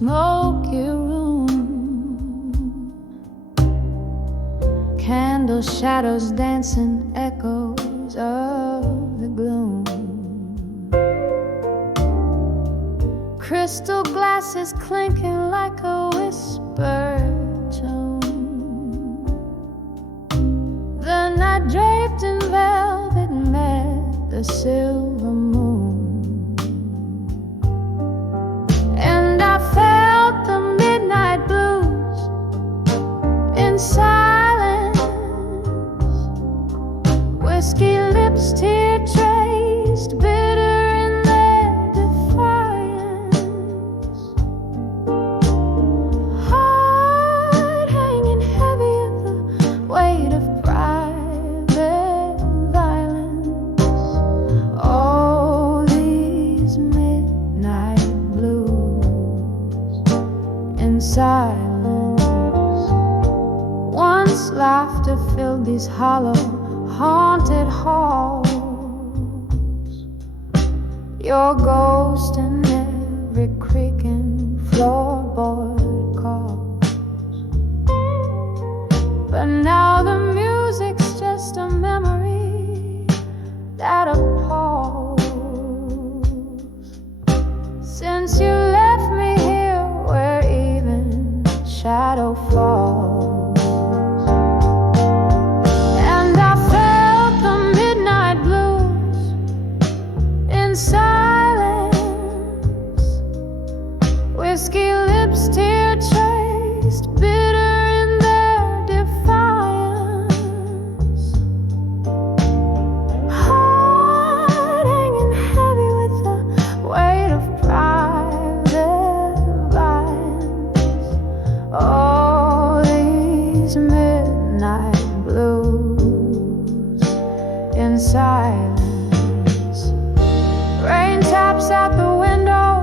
smoky room. Candle shadows dancing, echoes of the gloom. Crystal glasses clinking like a whispered tune. The night draped in velvet met the silver moon, and I felt the midnight blues in silence. Whiskey lips, tear traced, bitter in their defiance. Heart hanging heavy in the weight of private violence. All these midnight blues in silence. Once laughter filled these hollow, haunted halls. Your ghost in every creaking floorboard calls. But now the music's just a memory that appalls. Since you left me here where even shadow falls. Silence, whiskey lips, tear traced, bitter in their defiance. Heart hanging heavy with the weight of private violence. All these midnight blues in silence. Rain taps at the window,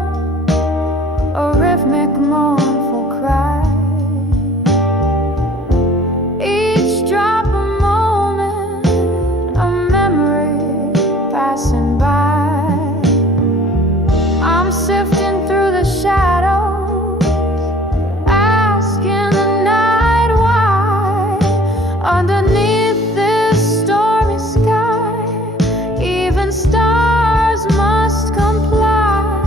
a rhythmic mournful cry. Each drop a moment, a memory passing by. I'm sifting through the shadows, asking the night why. Underneath this stormy sky, even stars must comply.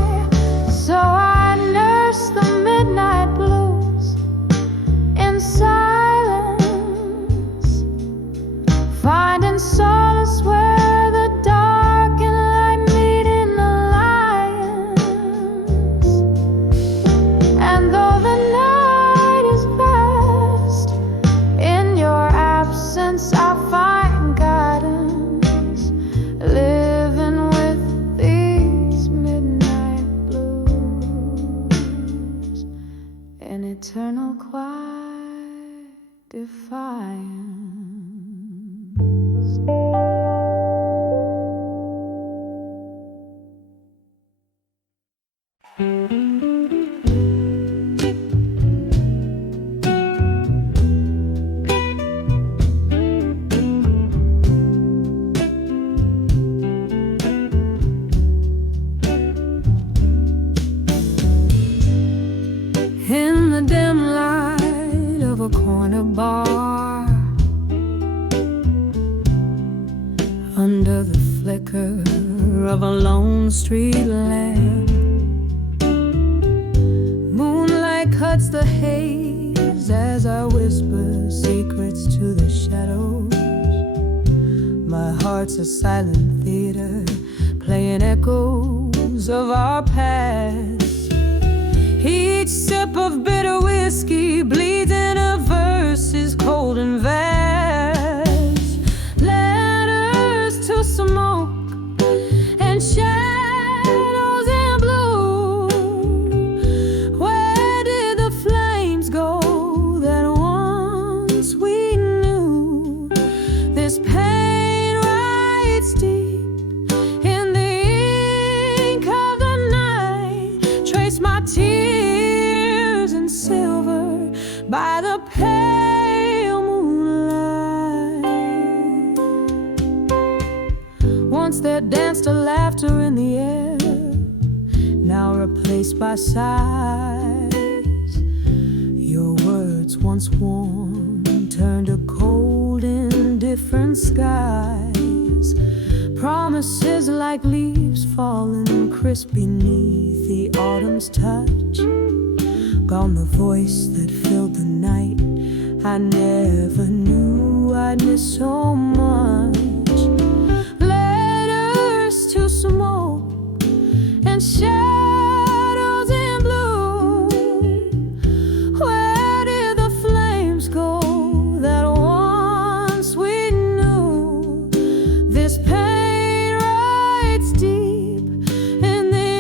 So I nurse the midnight blues in silence, finding solace where the dark and light meet in alliance. And though the night is vast, in your absence I find guidance, living with these midnight blues in eternal quiet defiance. In the dim light of a corner bar, under the flicker of a lone street lamp, moonlight cuts the haze as I whisper secrets to the shadows. My heart's a silent theater, playing echoes of our past. Each sip of bitter whiskey bleeds in a verses cold and vast. Letters to smoke and shadows in blue. Where did the flames go that once we knew? This pain writes deep in the ink of the night. Trace my tears in silver by the pale moonlight. Once there danced a laughter in the air, now replaced by sighs. Your words once warm turned to cold in different skies. Promises like leaves falling crisp beneath the autumn's touch. Gone the voice that filled the night. I never knew I'd miss so much. Letters to smoke and shadows in blue. Where did the flames go that once we knew? This pain writes deep in the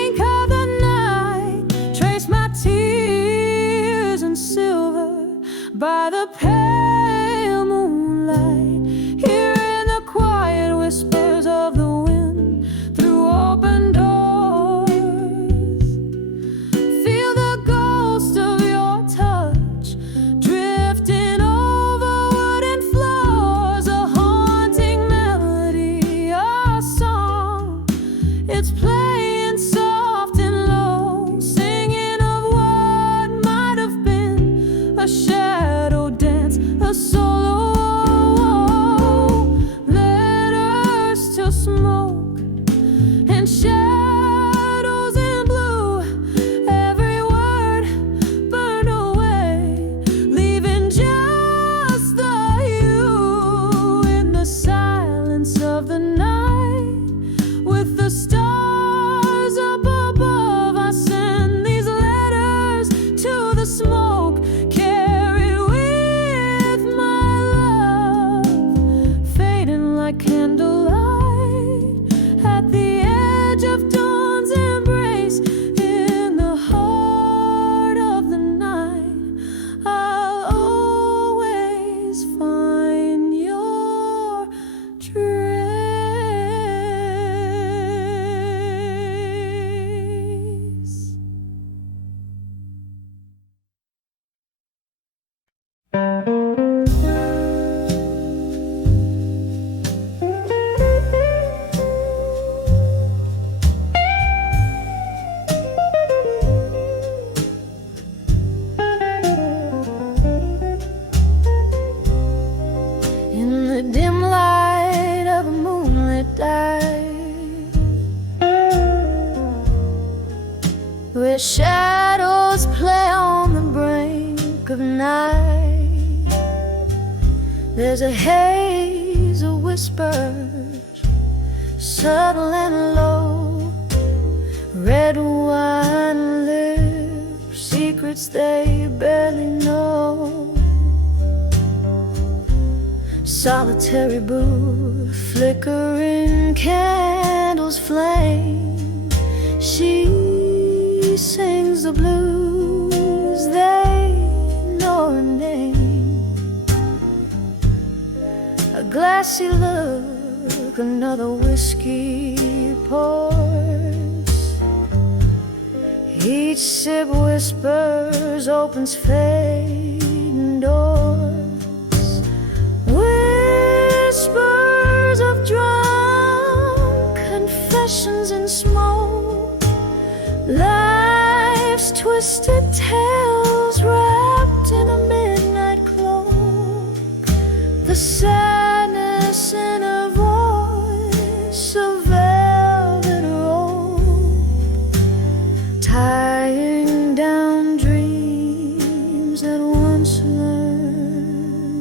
ink of the night. Trace my tears in silver by the pale moonlight. Hearing the quiet whispers of the wind through open doors. Feel the ghost of your touch drifting over wooden floors. A haunting melody, a song. It's playing soft and low, singing of what might have been a shadow dance, a solo. Letters to smoke and shadows in blue. Every word burned away, leaving just the you in the silence of the night. With the stars up above, I send these letters to the smoke, carried with my love, fading like candlelight at the edge of dawn's embrace. In the heart of the night, I'll always find your trace. In the dim light of a moonlit night, where shadows play on the brink of night, there's a haze of whispers, subtle and low. Red wine lips, secrets they barely know. Solitary booth, flickering candles flame. She sings the blues, they know her name. A glassy look, another whiskey pours. Each sip whispers, opens fading doors. Whispers of drunk confessions in smoke. Life's twisted tales wrapped in a midnight cloak. The sadness in her voice, a velvet rope, tying down dreams that once learned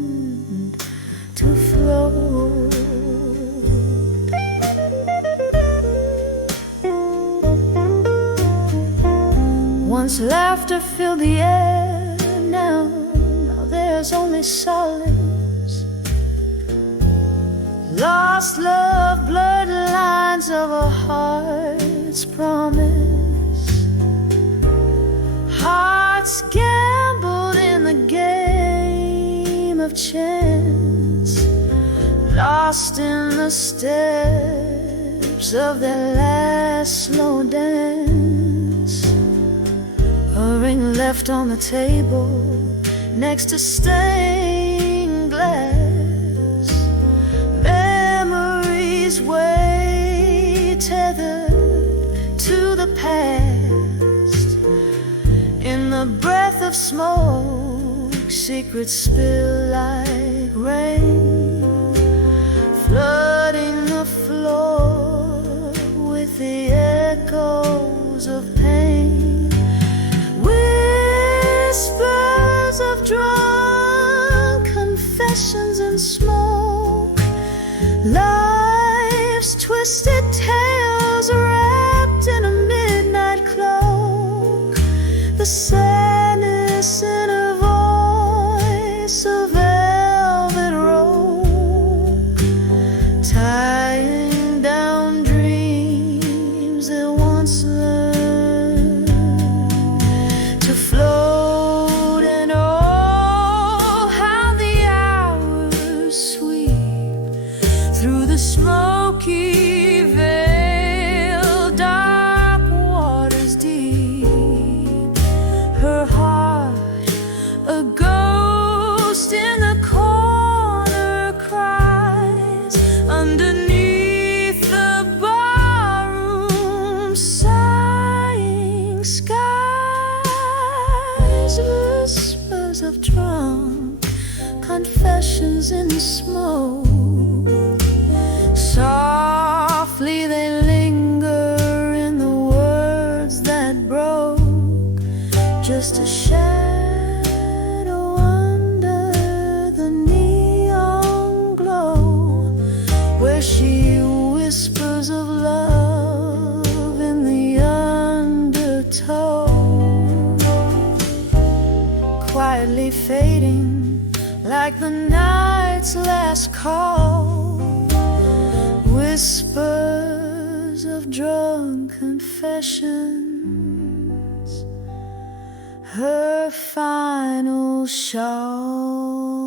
to float. Once laughter filled the air, now there's only silence. Lost love, blurred lines of a heart's promise. Hearts gambled in the game of chance, lost in the steps of their last slow dance. A ring left on the table next to stained glass. Memories way tethered to the past. In the breath of of smoke, secrets spill like rain, flooding the floor with the echoes of pain. Whispers of drunk confessions and smoke, life's twisted tales wrapped in a midnight cloak. The sadness in a voice, a velvet rope, tying down dreams that once learned to float. And oh, how the hours sweep through the smoky veil, dark waters deep. Her heart, a ghost in the corner, cries underneath the barroom, sighing skies. Whispers of drunk confessions in smoke, softly they linger in the words that broke. Just a shadow under the neon glow, where she whispers of love in the undertow, quietly fading like the night's last call. Whispers of drunk confessions, her final shawl.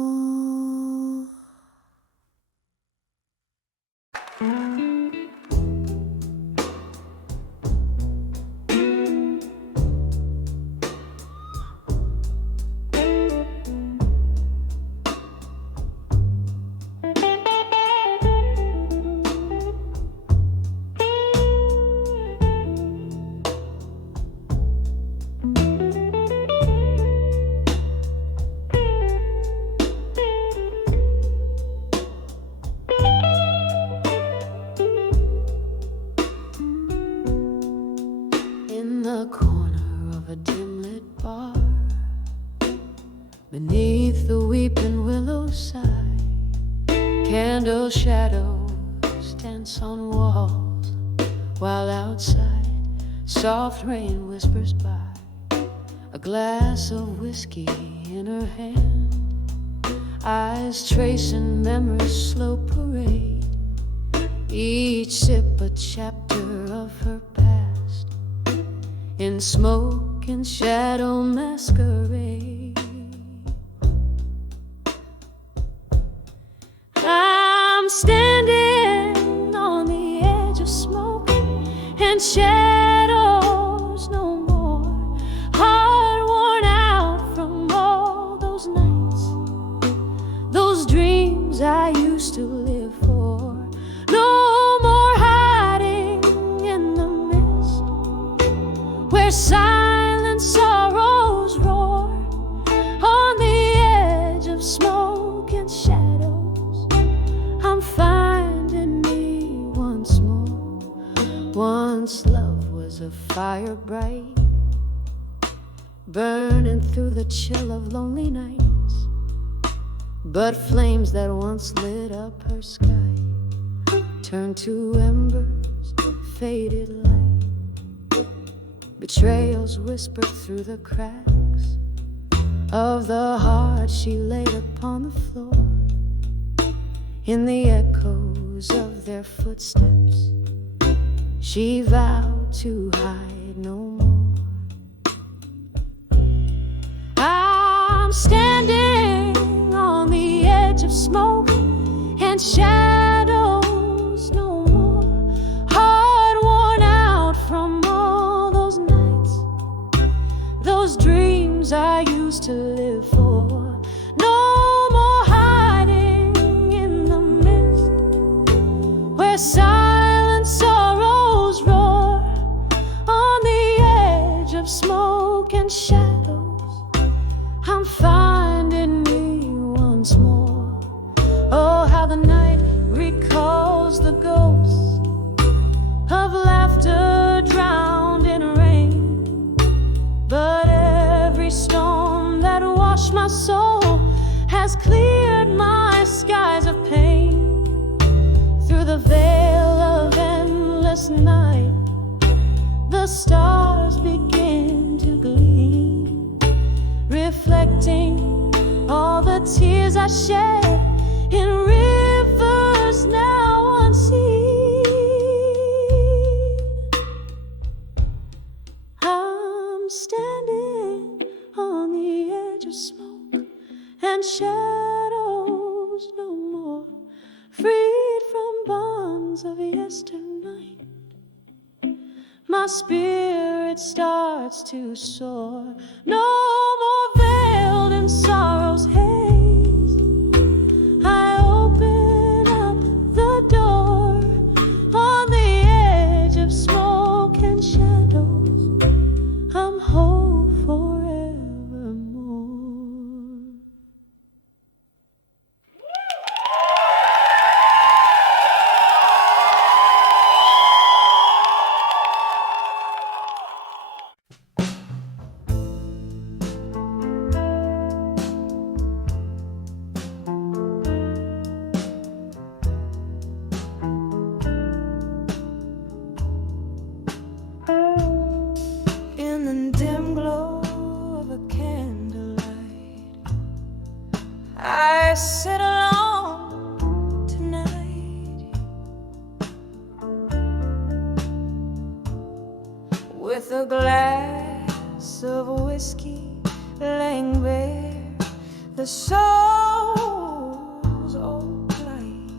Beneath the weeping willow side, candle shadows dance on walls, while outside soft rain whispers by. A glass of whiskey in her hand, eyes tracing memory's slow parade, each sip a chapter of her past, in smoke and shadow masquerade. I'm standing on the edge of smoke and shadows no more, heart worn out from all those nights, those dreams I used to live for. No more hiding in the mist, where silent sorrows roar, on the edge of smoke and shadows. I'm finding me once more. Once love was a fire bright, burning through the chill of lonely nights, but flames that once lit up her sky turned to embers, faded light. Betrayals whispered through the cracks of the heart she laid upon the floor, in the echoes of their footsteps. She vowed to hide no more. I'm standing on the edge of smoke and shadows no more, heart worn out from all those nights, those dreams I used to live for. No more hiding in the mist, where silent sorrows roar, on the edge of smoke and shadows. the veil of endless night, the stars begin to gleam, reflecting all the tears I shed in rivers now unseen. I'm standing on the edge of smoke and shadows no more, freed from bonds of yesternight. My spirit starts to soar, no more veiled in sorrow's haze. I open up the door on the edge of smoke and shadows. I'm whole forevermore. In the dim glow of a candlelight, I sit alone tonight with a glass of whiskey laying bare the soul's old light.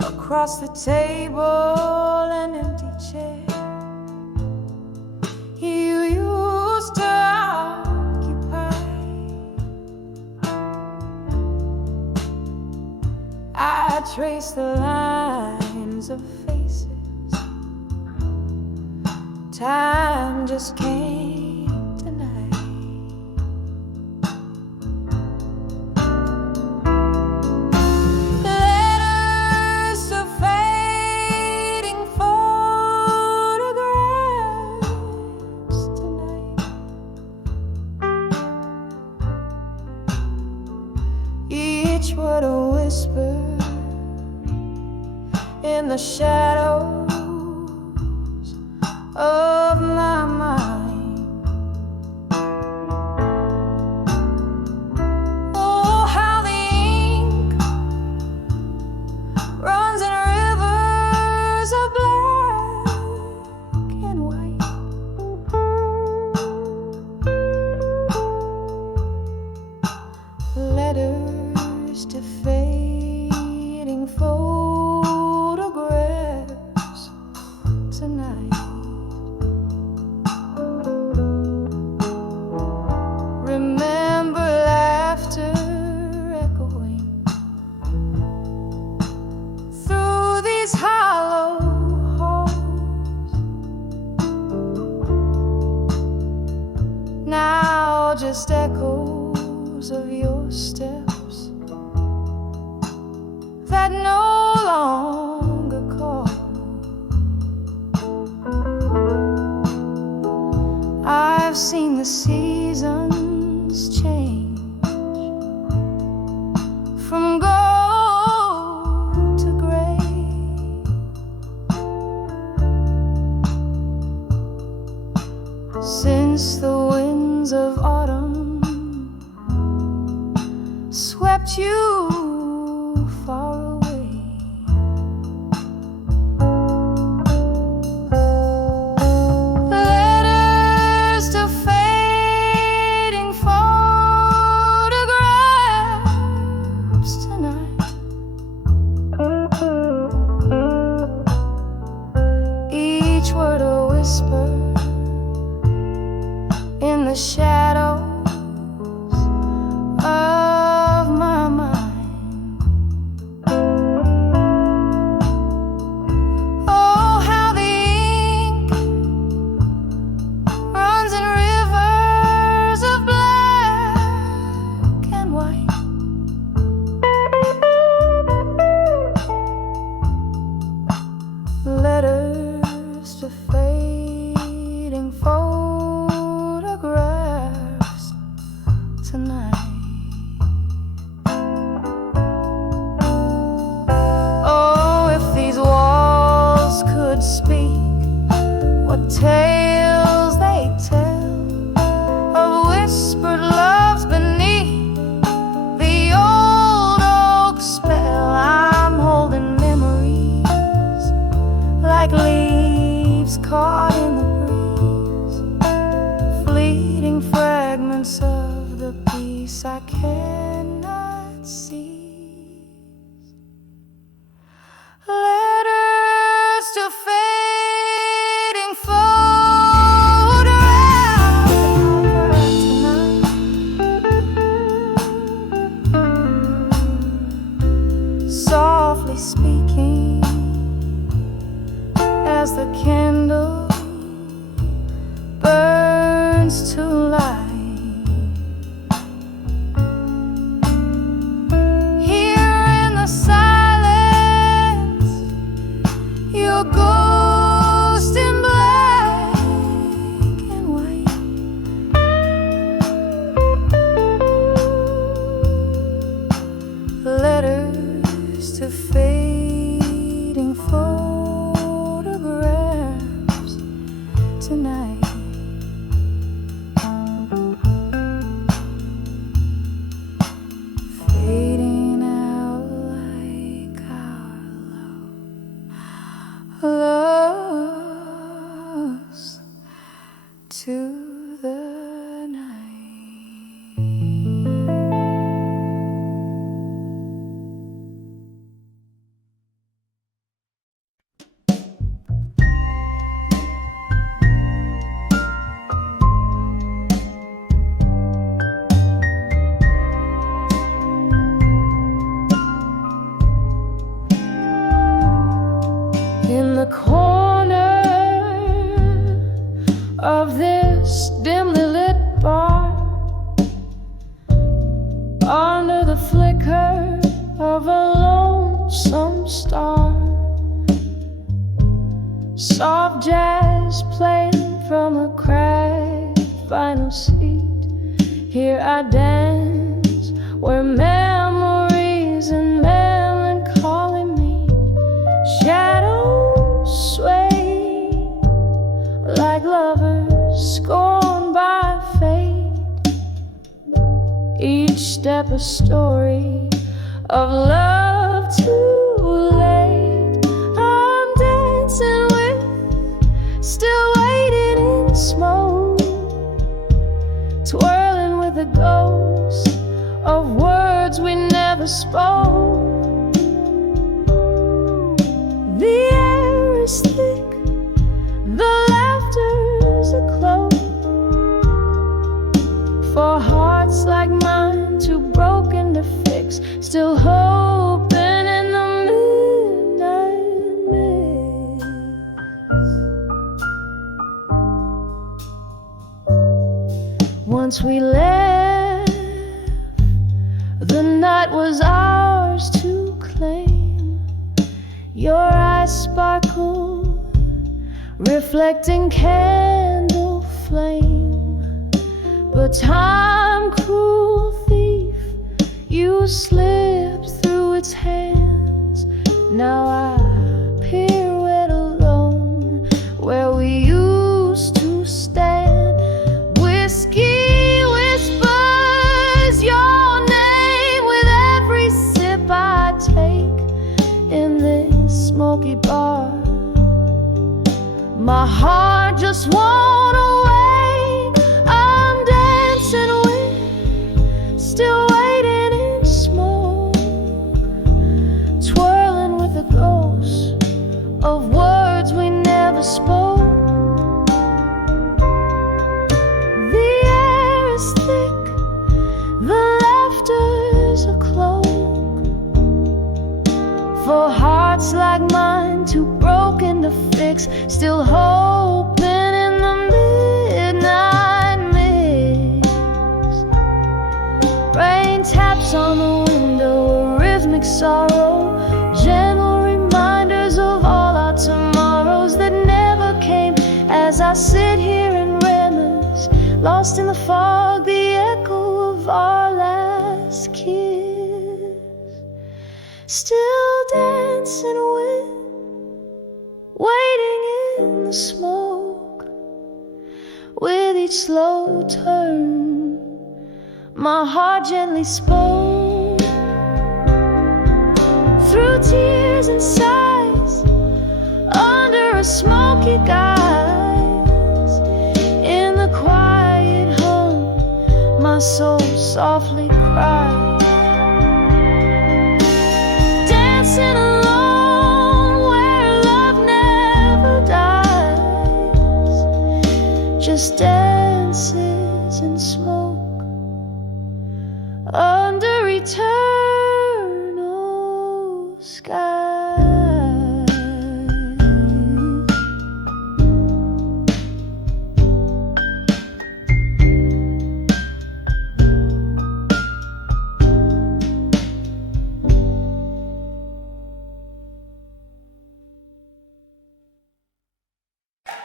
Across the table, an empty chair you used to occupy. I trace the lines of faces time just can't deny. Letters to fading photographs tonight. Each word a whisper in the shadows of my mind. Oh, how the ink runs in rivers of black and white. Letters to fading photographs tonight. Remember laughter echoing through these hollow halls. Now just echoes of your steps that no longer call. I've seen the seasons change from gold to gray. Since the winds of autumn swept you far away. Letters to fading photographs tonight. Each word a whisper in the shadows of my mind. speaking as the candle burns to light. Here in the silence, your ghost in black and white. Letters to fading photographs tonight. Fading out like our love, lost to the night. In the corner of this dimly lit bar, under the flicker of a lonesome star, soft jazz playing from a cracked vinyl seat. Here I dance where memories and melancholy meet. Shadows sway like lovers scorned by fate. Each step a story of love too late. I'm dancing with, still waiting in smoke, twirling with the ghost of words we never spoke. The air is thick, the laughter's a cloak for hearts like mine, too broken to fix, still hoping in the midnight mist. Once we left, the night was ours to claim. Your eyes sparkle, reflecting candle flame. But time, cruel thief, you slipped through its hands. Now I pirouette alone where we used to stand. Whiskey whispers your name with every sip I take in this smoky bar. My heart just won't awake. I'm dancing with, still waiting in smoke, twirling with the ghosts of words we never spoke. The air is thick, the laughter's a cloak for hearts like mine, too broken to fix, still hoping in the midnight mist. Rain taps on the window, a rhythmic sorrow, gentle reminders of all our tomorrows that never came. As I sit here and reminisce, lost in the fog, the echo of our last kiss, still dancing with, waiting in the smoke. With each slow turn, my heart gently spoke. Through tears and sighs, under a smoky guise, in the quiet hum, my soul softly cries. Dancing alone where love never dies, just dances in smoke under eternal sky.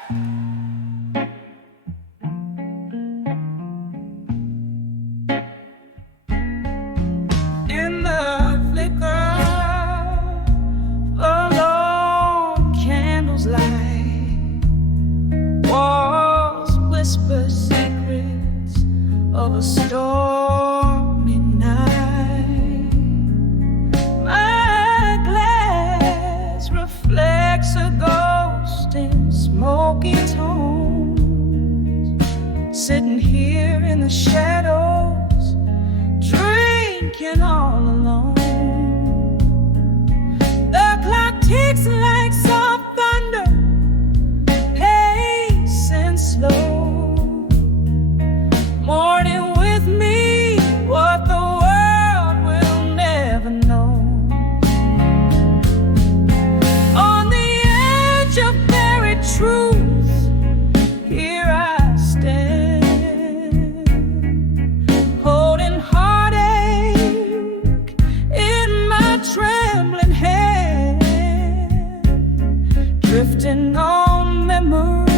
In the flicker of lone candles light, walls whisper secrets of a stormy night. My glass reflects a ghost in smoky tones, sitting here in the shadows, drinking all alone. The clock ticks like soft thunder, pacing slow, mourning with me what the world will never know. On the edge of buried truth, here I stand, holding heartache in my trembling hand, drifting on memories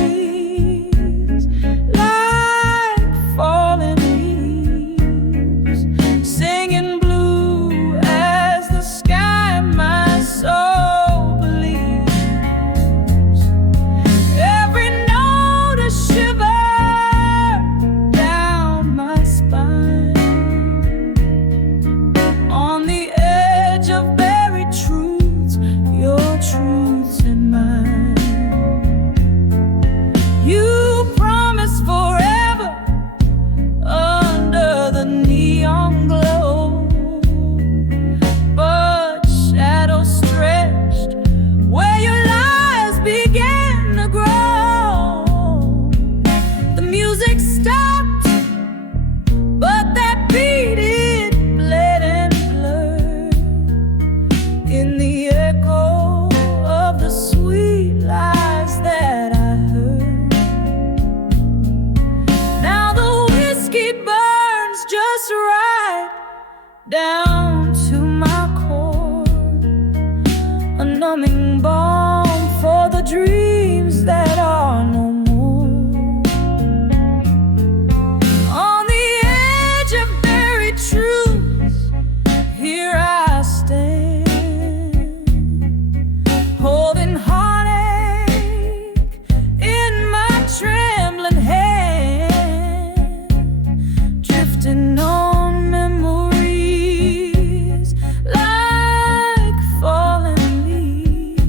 like falling leaves, singing blue as the sky my soul believes. Every note a shiver down my spine, on the edge of buried truths, your truths and mine. You promised forever under the neon glow, but shadows stretched where your lies began to grow. The music stopped, but that beat it bled and blurred in the echo of the sweet lies that I heard. Now the whiskey burns just right down to my core, a numbing balm for the dreams that are no more. On the edge of buried truths, here I stand, holding heartache in my trembling hand, drifting on memories like falling leaves,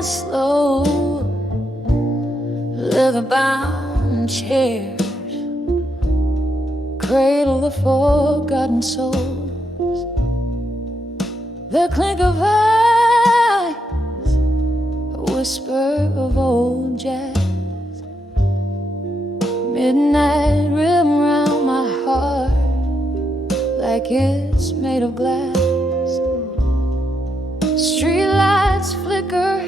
that slow, leather-bound chairs cradle the forgotten souls. The clink of eyes, a whisper of old jazz. Midnight rim around my heart like it's made of glass. Streetlights flicker,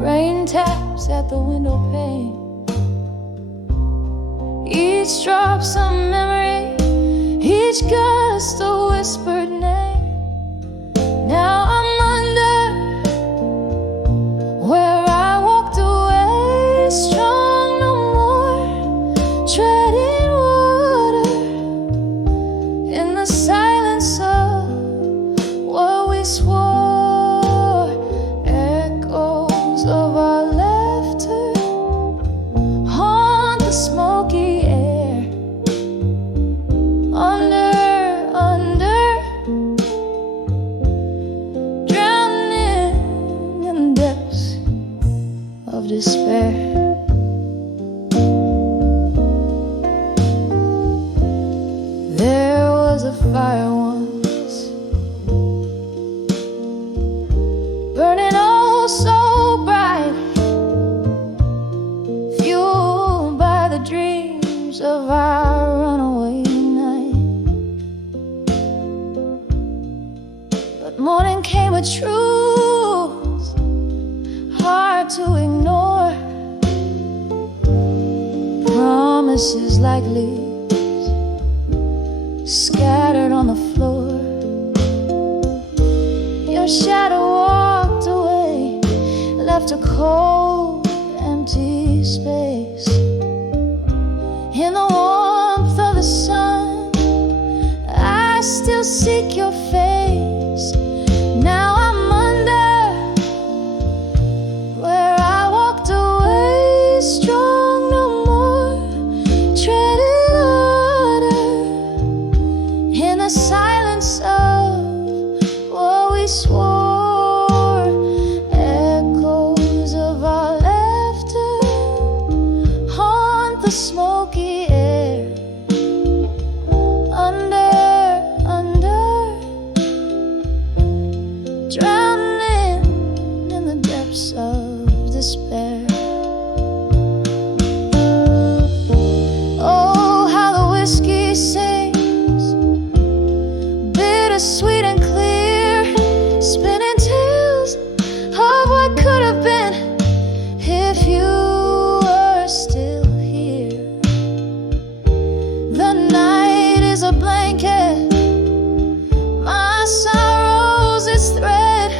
rain taps at the window pane. Each drop's a memory, each gust a whispered name. Now I'm under where I walked away, strong no more, treading water in the silence of what we swore. Echoes of our laughter haunt the smoky air. Under, drowning in the depths of despair. There was a fire once, burning oh so bright, fueled by the dreams of our runaway night. But morning came with truth hard to ignore. Promises like leaves scattered on the floor. Your shadow walked away, left a cold, empty space. In the warmth of the sun, I still seek your face. Now I'm under where I walked away, strong no more, treading water in the silence of what we swore. Echoes of our laughter haunt the smoky air. Under, drowning in the depths of despair. Oh, how the whiskey sings, bittersweet and clear, spinning tales of what could have been if you were still here. The night is a blanket, my sorrow's its thread,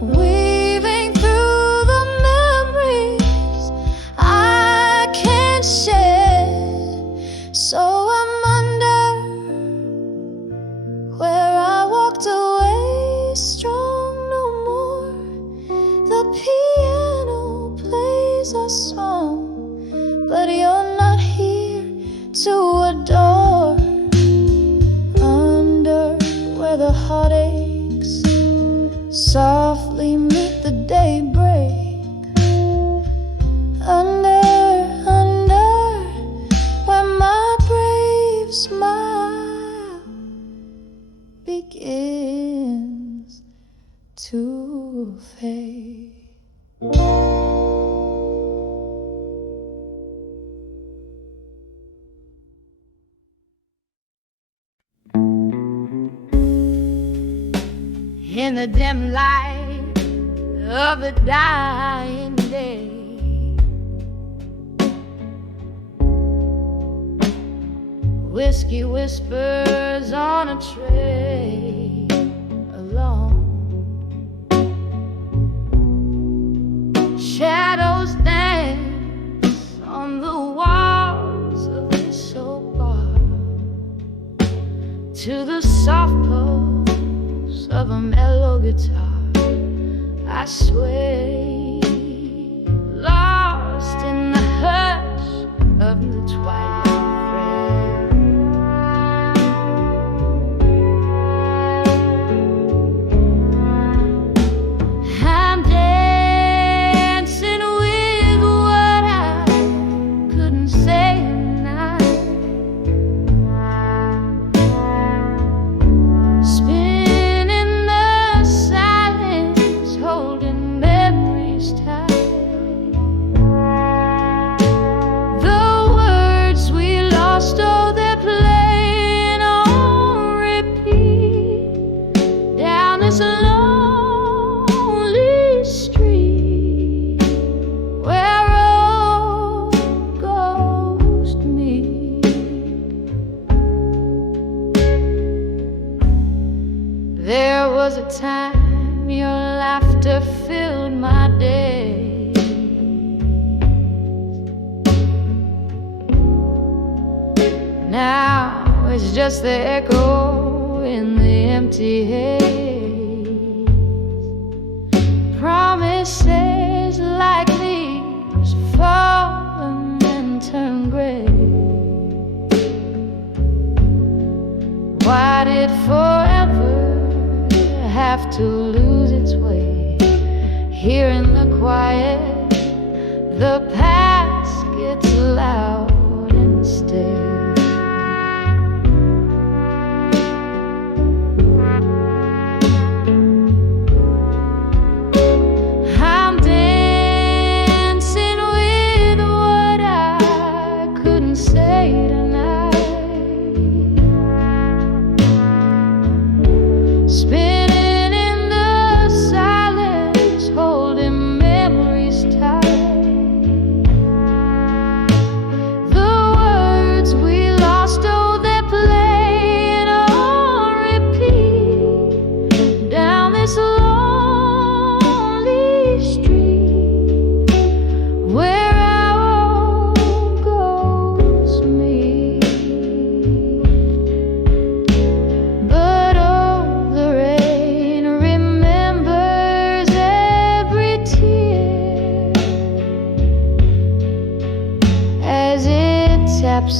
weaving through the memories I can't shed. So I'm under where I walked away, strong no more. The piano plays a song, but you're not here to adore. Under where the heartaches softly meet the daybreak. Under where my brave smile begins to fade. In the dim light of the dying day, whiskey whispers on a tray alone. Shadows dance on the walls of this old bar to the soft pulse of a mellow guitar. I sway, lost in the hush of the twilight. I'm dead. just the echo in the empty haze. Promises like leaves fallen and turn gray. Why did forever have to lose its way? Here in the quiet, the past gets loud and stays.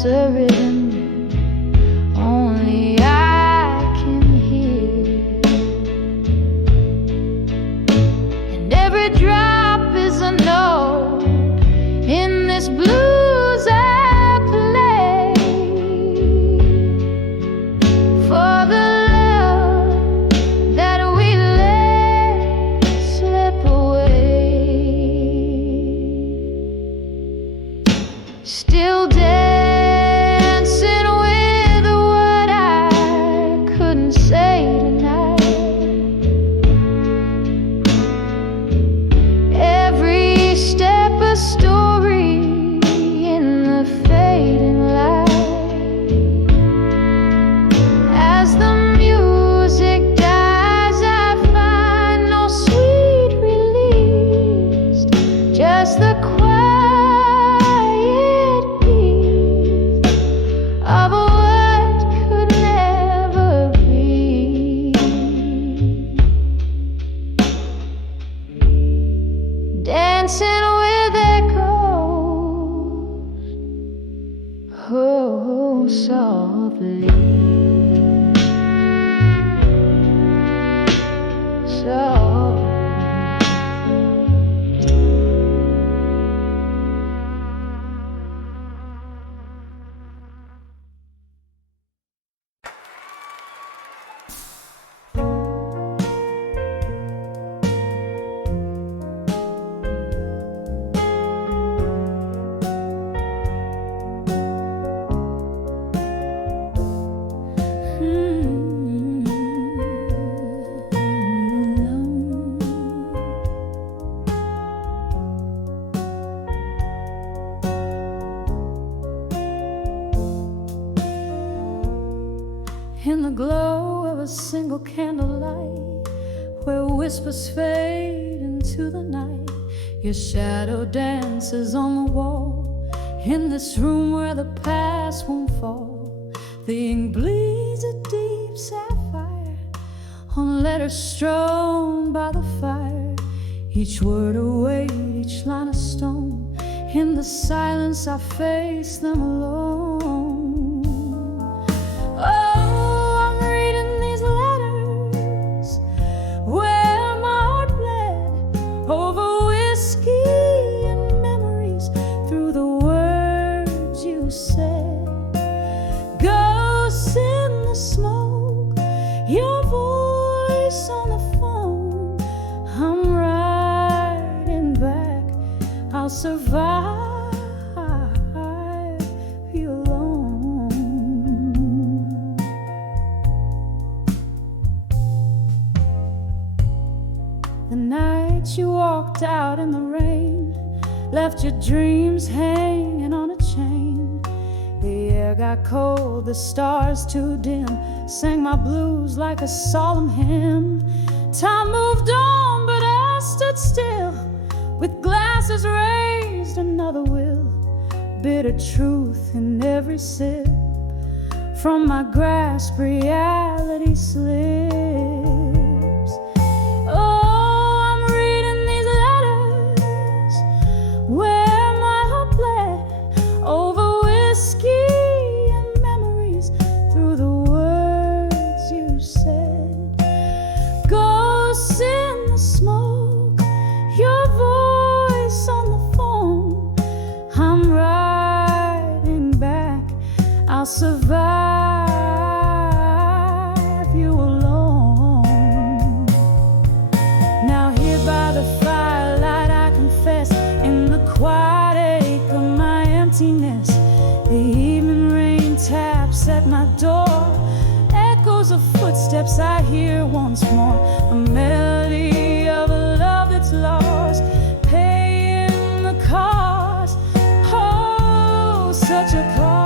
A rhythm only I can hear, and every drop is a note in this blues I play for the love that we let slip away. Still dead, in the glow of a single candlelight, where whispers fade into the night, your shadow dances on the wall. In this room where the past won't fall, the ink bleeds a deep sapphire on letters strewn by the fire, each word a weight, each line a stone. In the silence I face them alone. Oh, over whiskey and memories, through the words you said. Ghosts in the smoke, your voice on the phone. I'm riding back, I'll survive you alone. The night you walked out in the rain, left your dreams hanging on a chain. The air got cold, the stars too dim, sang my blues like a solemn hymn. Time moved on, but I stood still, with glasses raised, another will. Bitter truth in every sip, From my grasp, reality slips. Oh, I'm reading these letters where my heart bled over whiskey and memories through the words you said. Ghosts in the smoke, your voice on the phone. I'm writing back, I'll survive you alone. Now here by the firelight I confess, in the quiet ache of my emptiness, the evening rain taps at my door. Echoes of footsteps I hear once more, a melody of a love that's lost, paying the cost. Oh, such a cost.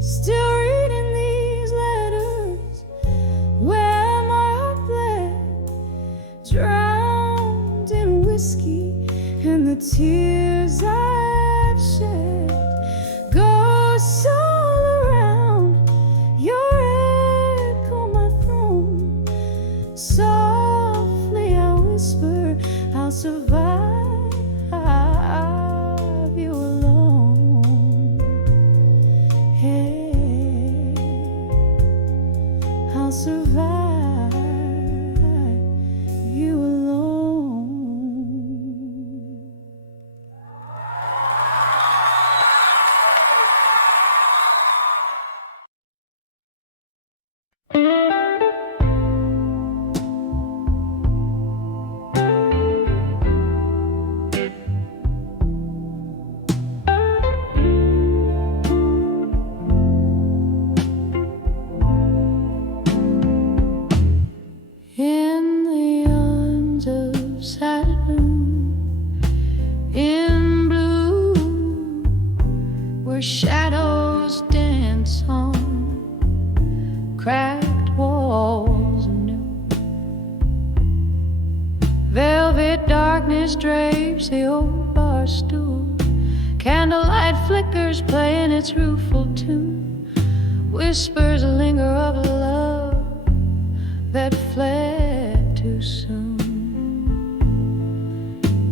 Still reading these letters where my heart bled, drowned in whiskey and the tears I've shed. Ghosts all around, your echo my throne. Softly I whisper, I'll survive you alone. Hey, I'll survive you alone. In the arms of silent room, in blue, where shadows dance on cracked walls anew. Velvet darkness drapes the old bar stool. Candlelight flickers playing its rueful tune. Whispers linger of a love that fled too soon.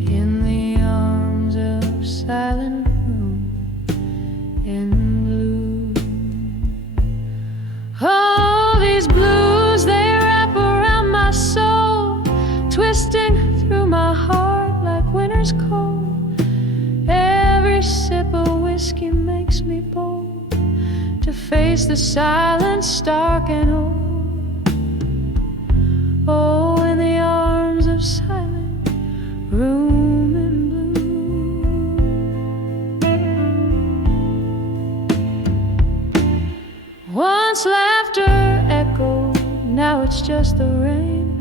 In the arms of silent room, in blue. Oh, these blues, they wrap around my soul, twisting through my heart like winter's cold. Every sip of whiskey makes me bold to face the silence stark and old. Oh, in the arms of silent room in blue. Once laughter echoed, now it's just the rain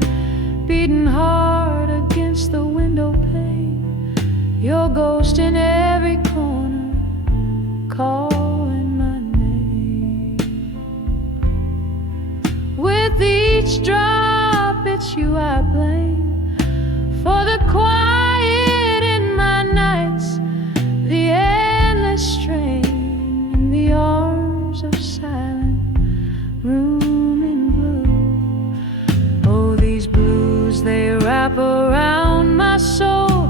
beating hard against the window pane. Your ghost in every corner calling my name. With each drop it's you I blame for the quiet in my nights, the endless strain. In the arms of silent room in blue. Oh, these blues, they wrap around my soul,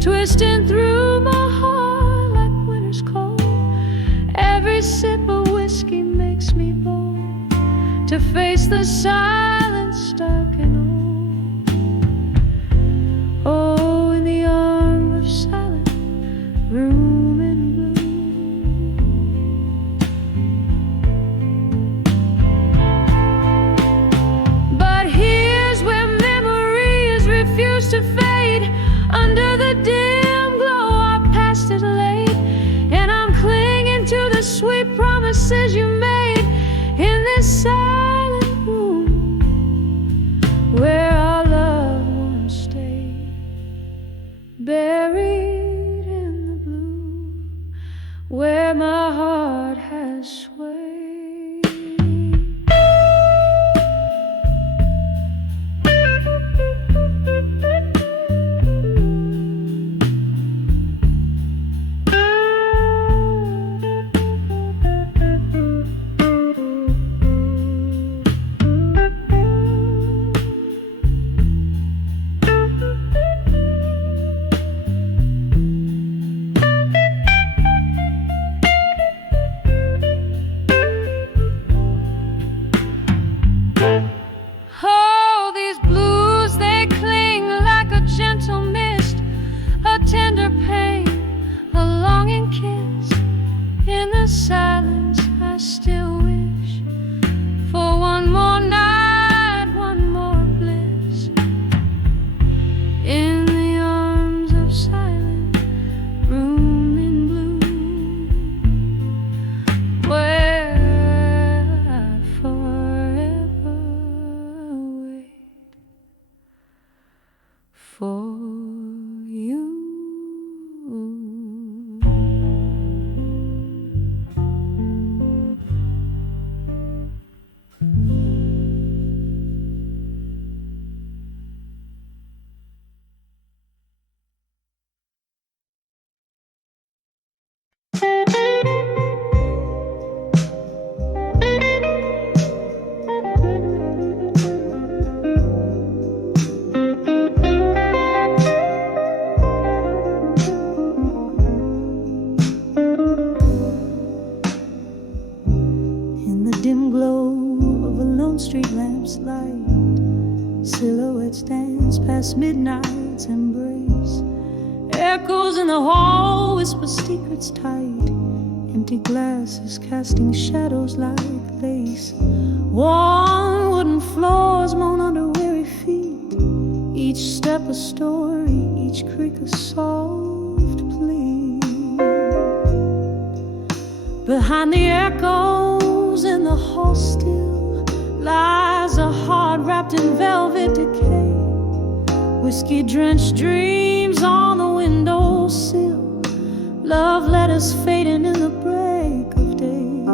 twisting through my heart like winter's cold. Every sip of whiskey makes me bold to face the silence stark and old. Oh, in the arm of silent room in blue. But here's where memories refuse to fade. Under the dim glow our past is laid, and I'm clinging to the sweet promises you made in this silent room where our loved ones stay, buried in the blue, where for you. Dim glow of a lone street lamp's light, silhouettes dance past midnight's embrace. Echoes in the hall whisper secrets tight, empty glasses casting shadows like lace. Worn wooden floors moan under weary feet, each step a story, each creak a soft plea. Behind the echoes in the hall still lies a heart wrapped in velvet decay. Whiskey-drenched dreams on the windowsill, love letters fading in the break of day.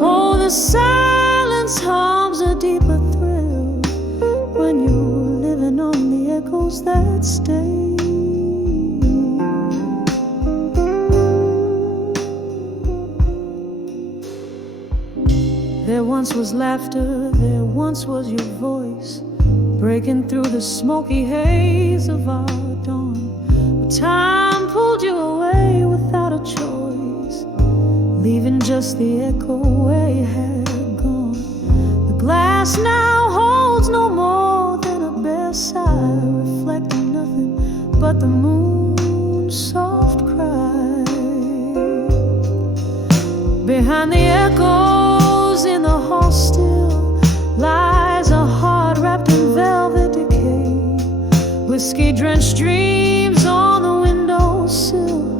Oh, the silence hums a deeper thrill when you're living on the echoes that stay. There once was laughter, there once was your voice, breaking through the smoky haze of our dawn. But time pulled you away without a choice, leaving just the echo where you had gone. The glass now holds no more than a bare sigh, reflecting nothing but the moon's soft cry. Behind the echoes in the hall still lies a heart wrapped in velvet decay. Whiskey-drenched dreams on the windowsill,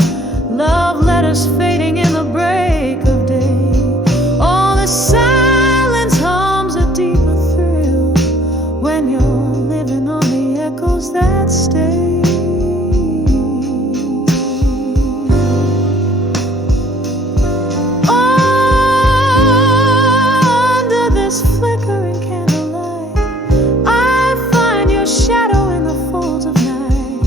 love letters fading in the break of day. Oh, the silence hums a deeper thrill when you're living on the echoes that stay. Flickering candlelight, I find your shadow in the folds of night.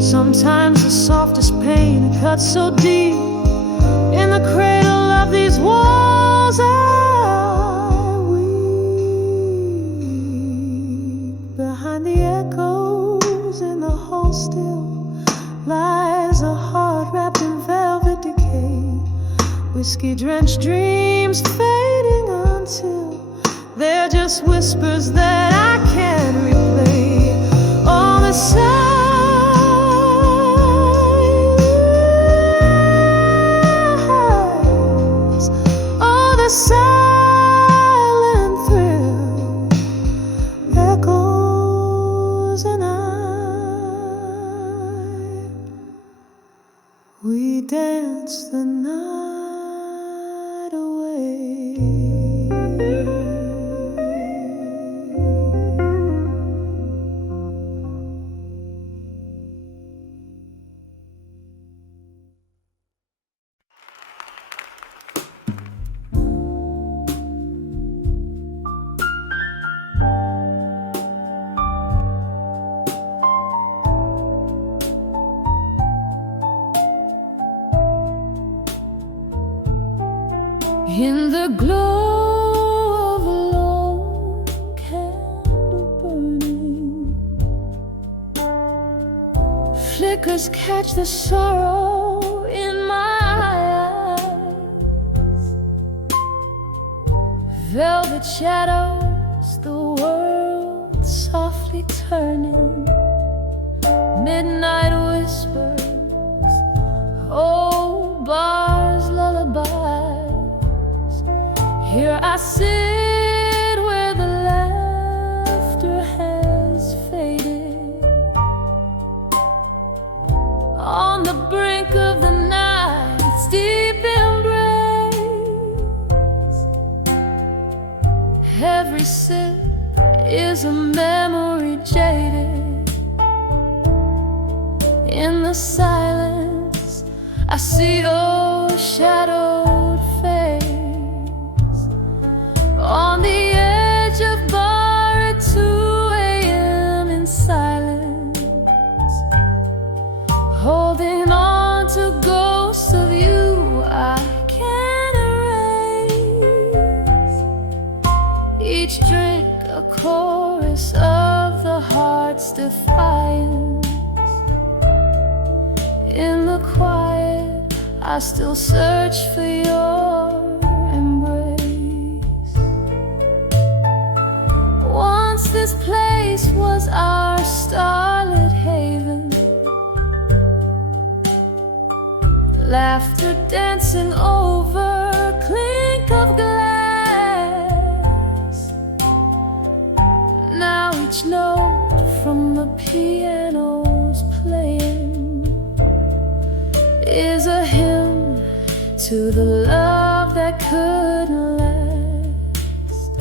Sometimes the softest pain cuts so deep in the cradle of these walls. I weep. Behind the echoes in the hall still lies a heart wrapped in velvet decay. Whiskey-drenched dreams fading until they're just whispers that I can't replay. All the silence, all the silent thrill, echoes and I, we dance the night away. In the glow of a lone candle burning, flickers catch the sorrow in my eyes. Velvet shadows, the world softly turning, midnight whispers, old bars, lullabies. Here I sit where the laughter has faded, on the brink of the night's deep embrace. Every sip is a memory jaded, the silence, I see your shadowed face on the edge of bar at 2 a.m. in silence, holding on to ghosts of you I can't erase. Each drink a chorus of the heart's defiance. In the quiet, I still search for your embrace. Once this place was our starlit haven, laughter dancing over clink of glass. Now each note from the piano's playing is a hymn to the love that couldn't last.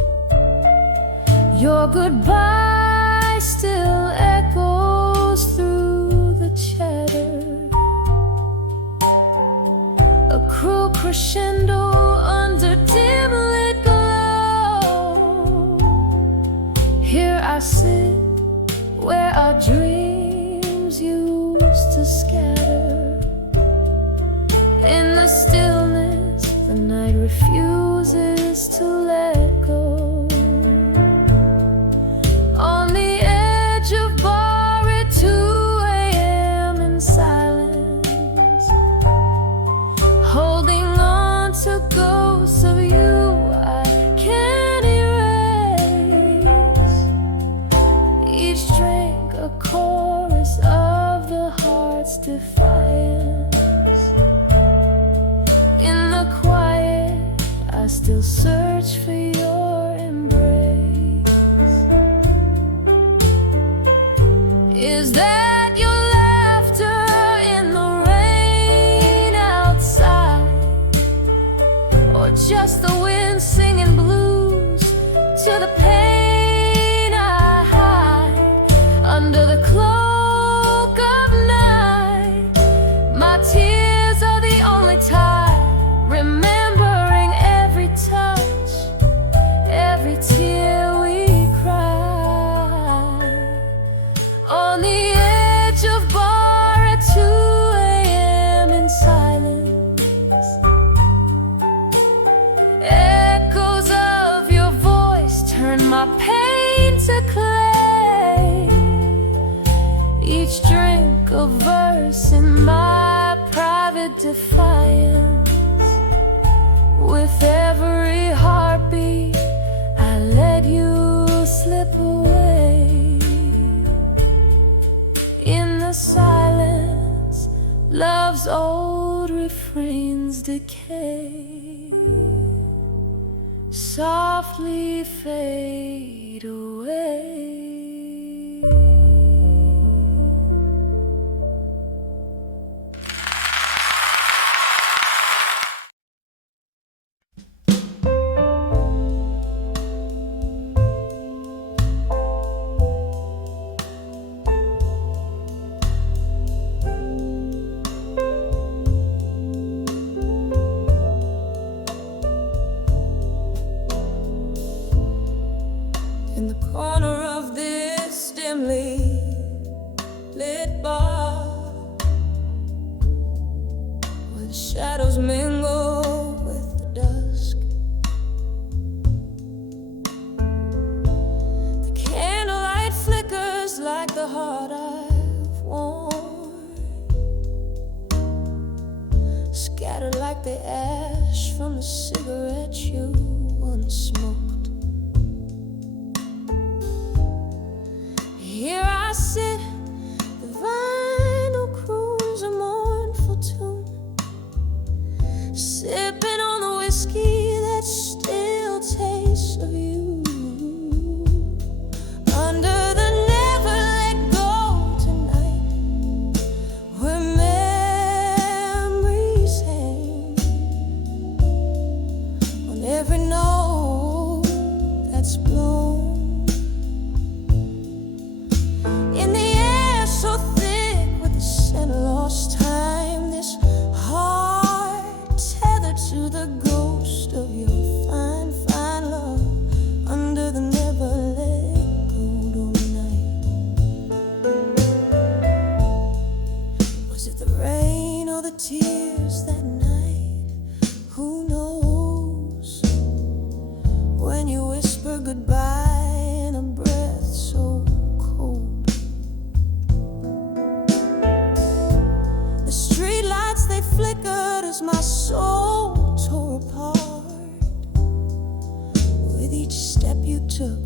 Your goodbye still echoes through the chatter, a cruel crescendo under dim lit glow. Here I sit where our dreams used to scatter. In the stillness, the night refuses to let go. On the edge of bar at 2 a.m. in silence, holding on to ghosts of you I can't erase. Each drink a chorus of the heart's defiance. I still search for your embrace. Is that your laughter in the rain outside, or just the wind singing blues to the pain I hide under the cloak of night? My tears are the only tide remembering every touch, every tear we cry. On the edge of bar at 2 a.m. in silence, echoes of your voice turn my pain to clay. Each drink a verse in my private defiance. With every heartbeat, I let you slip away. In the silence, love's old refrains decay, softly fade away. In the corner of this dimly lit bar, where the shadows mingle with the dusk, the candlelight flickers like the heart I've worn, scattered like the ash from the cigarette you once smoked. Here I sit, the vinyl croons a mournful tune, sipping on the whiskey that still tastes of you. Under the never let go tonight, where memories hang on every note as my soul tore apart with each step you took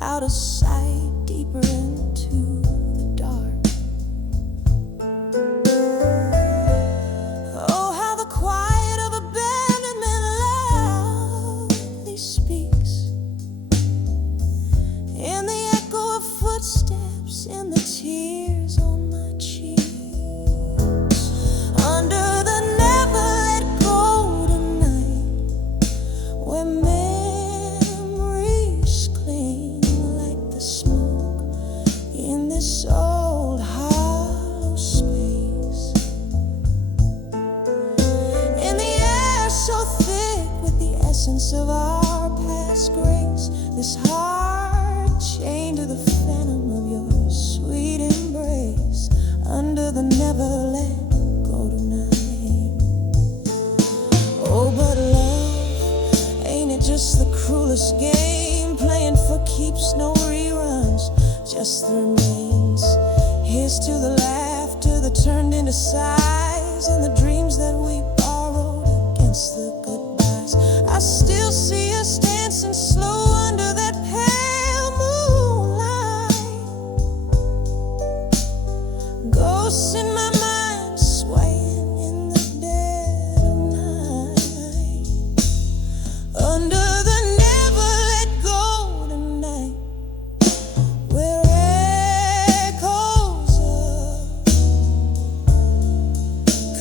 out of sight, deeper into the dark. Oh, how the quiet of abandonment loudly speaks in the echo of footsteps, in the tears on my cheeks. Under the never let go tonight, where memories cling like the smoke in this old hollow space. In the air so thick with the essence of our past grace, this heart chained to the phantom of your sweet embrace. Under the never let go tonight. Oh, but love, ain't it just the cruelest game, playing for keeps, no reruns, just the remains. Here's to the laughter that turned into sighs, and the dreams that we borrowed against the goodbyes. I still see us dancing slow under that pale moonlight. Ghosts in my mind swaying in the dead of night. Under the never let go tonight, where echoes of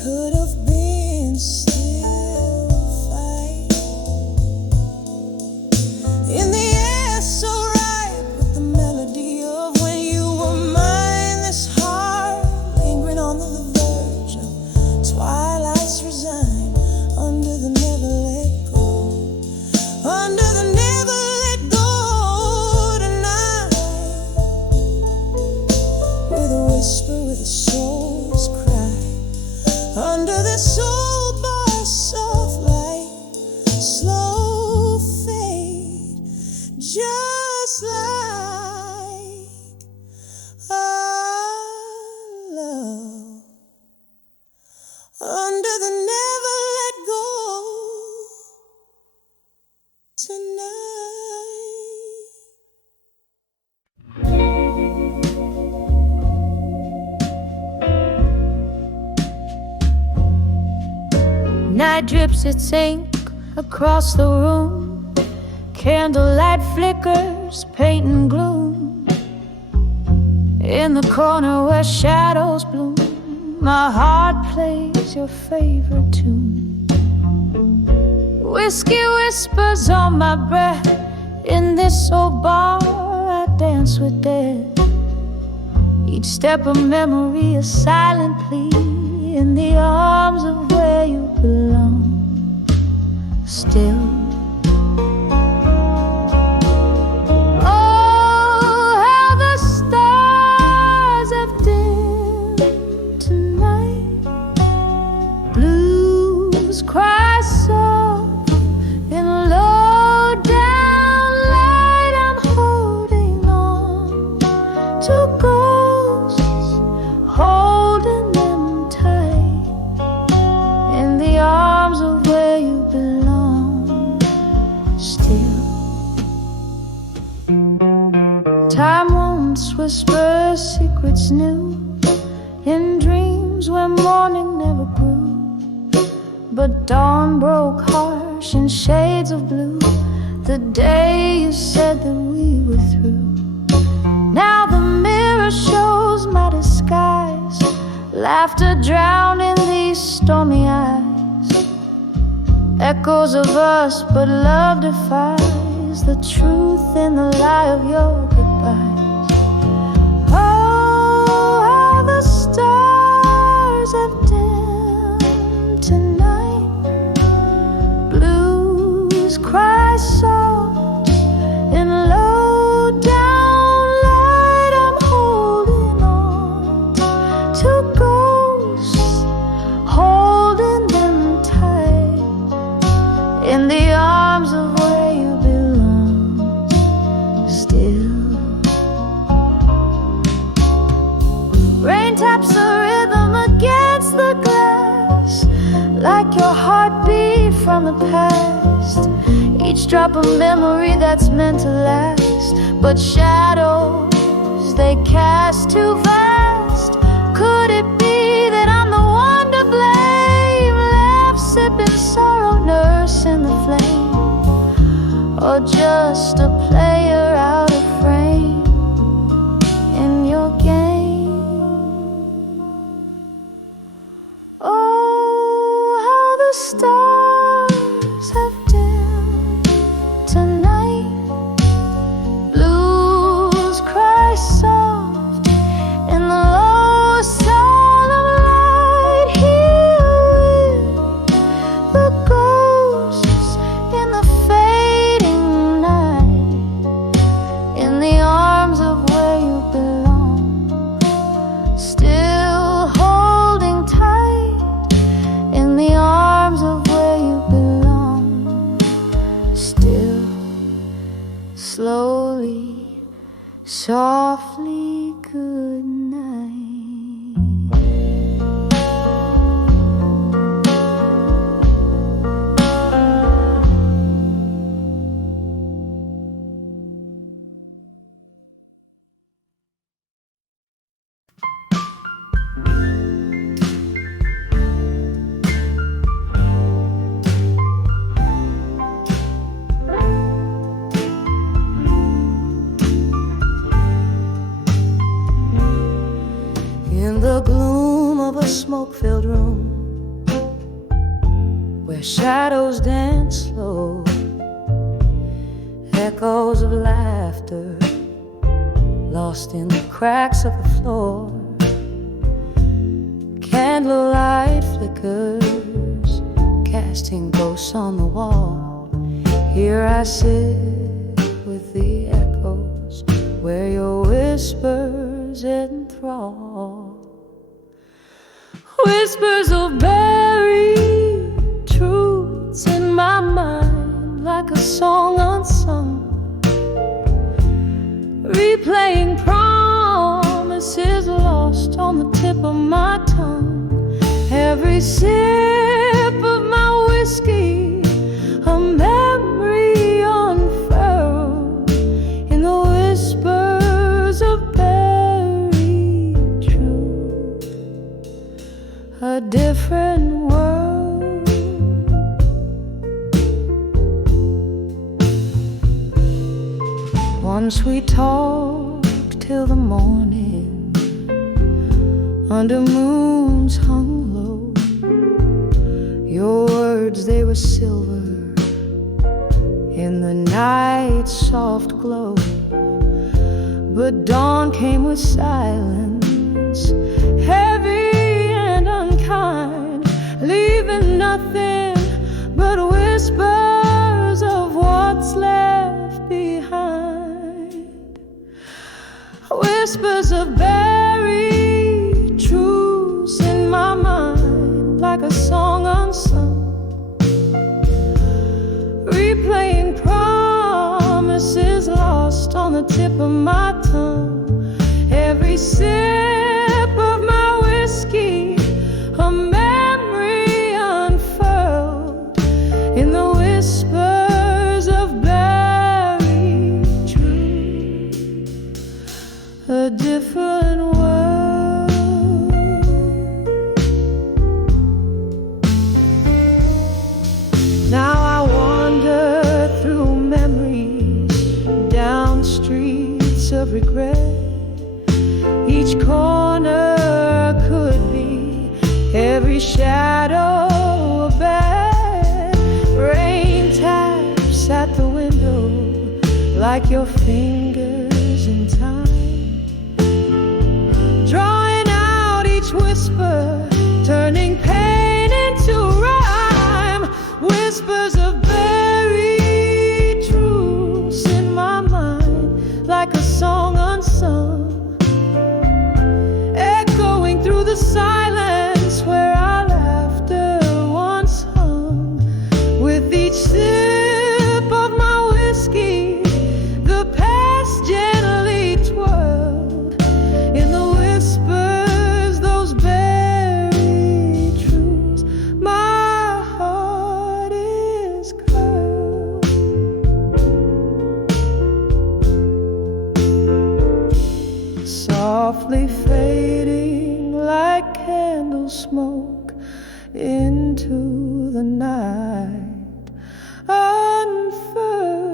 could have been still fight. In the air so ripe with the melody of when you were mine, this heart lingering on the verge of twilight's resign. Under the never let go, under the never let go tonight, with a whisper, with a soul's cry. Under this old bar, soft light, slow fade, just like our love. Under the never let go tonight. Night drips its ink across the room, candlelight flickers, painting gloom. In the corner where shadows bloom, my heart plays your favorite tune. Whiskey whispers on my breath. In this old bar I dance with death. Each step a memory, a silent plea, in the arms of where you belong. Still, oh, how the stars have dimmed tonight. Blues cry soft in a low down light. I'm holding on to ghosts, holding them tight in the arms of where you belong. Still, time once whispered secrets new in dreams where morning never grew, but dawn broke harsh in shades of blue the day you said that we were through. Now the mirror shows my disguise, laughter drowned in these stormy eyes. Echoes of us, but love defies the truth in the lie of your goodbyes. Oh, how the stars have dimmed tonight. Blues cry soft in low down light. I'm holding on to ghosts, holding them tight in the arms of where you belong. Still, rain taps the rhythm against the glass like like your heartbeat from the past, each drop a memory that's meant to last. But shadows they cast too fast. Could it be that I'm the one to blame? Left sipping sorrow, nursing the flame, or just a player out of frame in your game? Oh, how the stars have dimmed tonight. Blues cry soft in the low solemn light. Here the ghosts in the fading night, in the arms of where you belong, still holding tight, in the arms of where you belong, still slowly, softly, good night. In the gloom of a smoke-filled room, where shadows dance slow, echoes of laughter lost in the cracks of the floor, candlelight flickers casting ghosts on the wall. Here I sit with the echoes where your whispers enthrall. Whispers of buried truths in my mind, like a song unsung, replaying promises lost on the tip of my tongue. Every sip of my whiskey, a memory unfurled in the whispers of buried truth. A different world. Once we talked till the morning, under moons hung low. Your words, they were silver in the night's soft glow. But dawn came with silence, heavy and unkind, leaving nothing but whispers of what's left behind. Whispers of buried truths in my mind, like a song unsung, replaying promises lost on the tip of my tongue. Every sip of my whiskey, a memory unfurled in the whispers of buried truth. A different world. Now I wander through memories, down streets of regret. Each corner could be, every shadow a bed. Rain taps at the window like your fingers in time, drawing out each whisper, turning pain into rhyme. Whispers of buried truths in my mind, like a song unsung, echoing through the silence where our laughter once hung. With each sip of my whiskey, the past candle smoke into the night. Unfurled.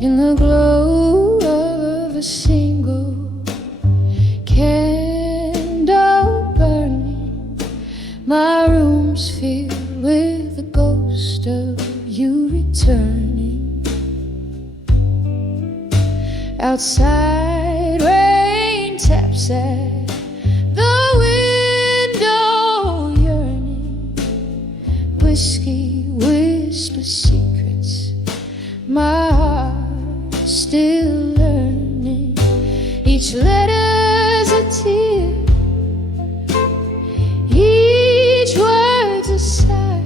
In the glow of a single candle burning, my room's filled with the ghost of you returning. Outside, rain taps at the window, yearning. Whiskey whispers secrets, my heart still learning. Each letter's a tear, each word's a sigh.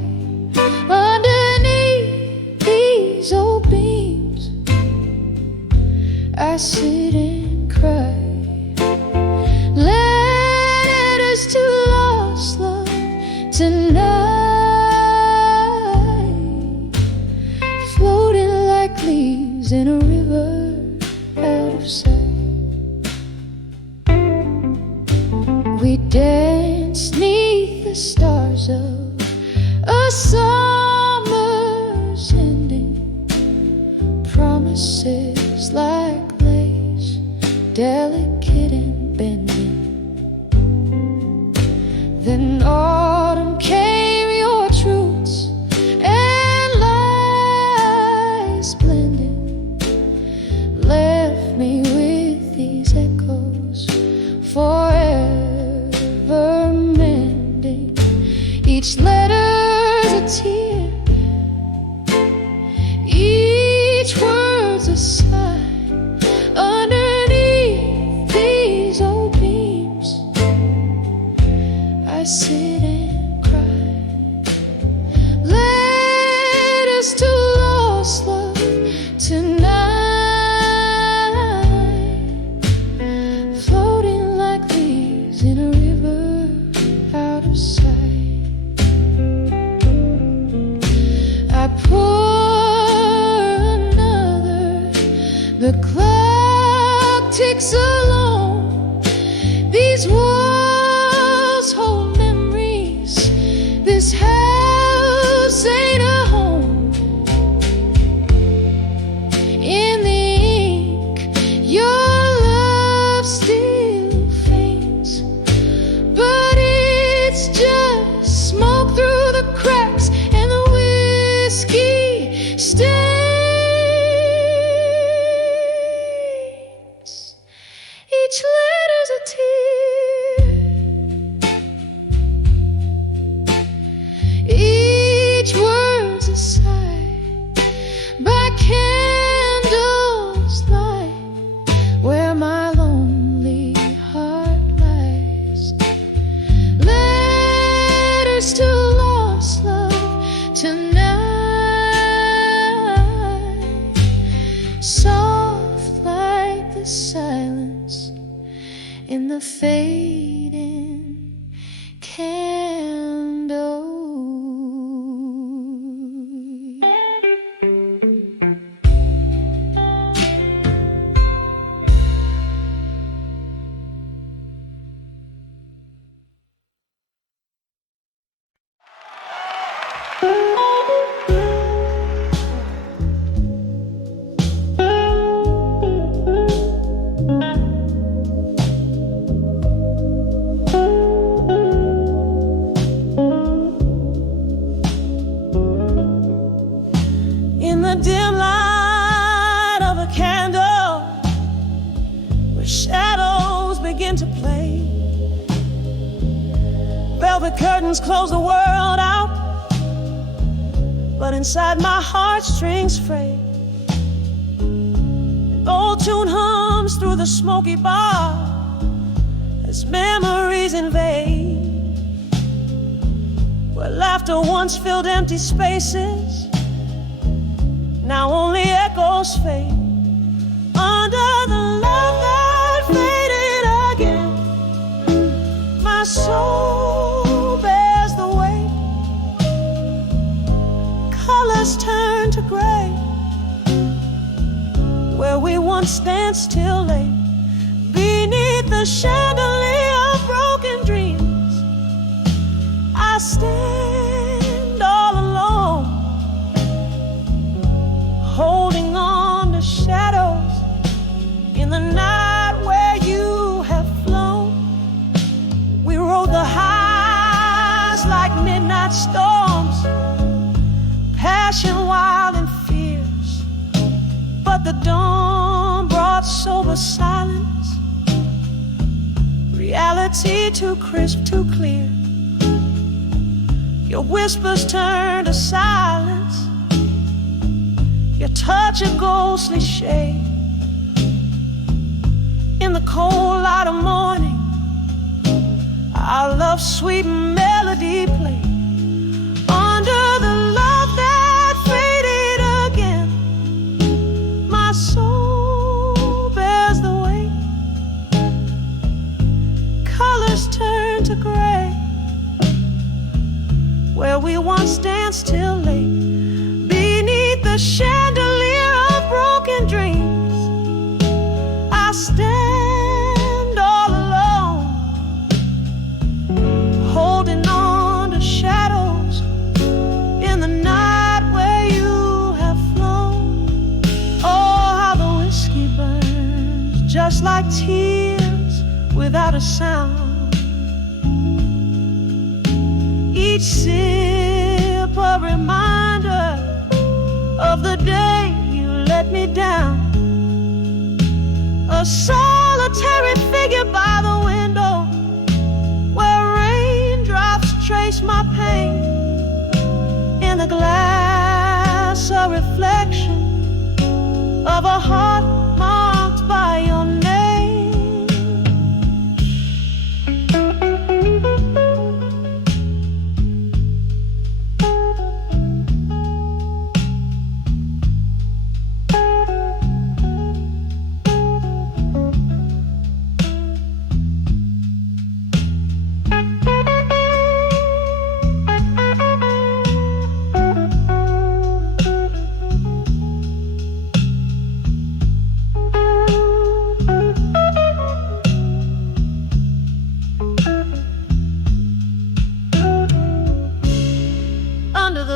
Underneath these old beams, I sit and cry. Letters to lost love tonight, floating like leaves in a river out of sight. We dance 'neath the stars of a summer's ending. Promises like lace, delicate and bending. Then autumn came, your truths and lies blending. Left me with these echoes, forever mending. Each letter's a tear, each word's a sigh. Underneath these old beams, I sit and cry. Letters to lost love tonight, floating like leaves in a river out of sight. I pour another, the clock ticks along. These walls hold memories, this house ain't a home. In the ink, your love still faints, but it's just smoke through the cracks and the whiskey stains. Each letter's a tear, each word's a sigh. By candles light, where my lonely heart lies. Letters to lost love tonight, soft like the silence in the fading candle. In the dim light of a candle, where shadows begin to play, velvet curtains close the world out, but inside my heartstrings fray. An old tune hums through the smoky bar as memories invade, where laughter once filled empty spaces, now only echoes fade. Under the love that faded again, my soul bears the weight. Colors turn to gray, where we once danced till late. Beneath the chandelier of broken dreams, I stand all alone, holding on to shadows in the night where you have flown. We rode the highs like midnight storms, passion wild and fierce, but the dawn brought sober silence, reality too crisp, too clear. Your whispers turn to silence, your touch a ghostly shade. In the cold light of morning, our love's sweet melody played. Under the love that faded again, my soul bears the weight. Colors turn to gray, where we once danced till late. Beneath the chandelier of broken dreams, I stand all alone, holding on to shadows in the night where you have flown. Oh, how the whiskey burns, just like tears without a sound. Each sip a reminder of the day you let me down. A solitary figure by the window, where raindrops trace my pain. In the glass, a reflection of a heart marked by your name.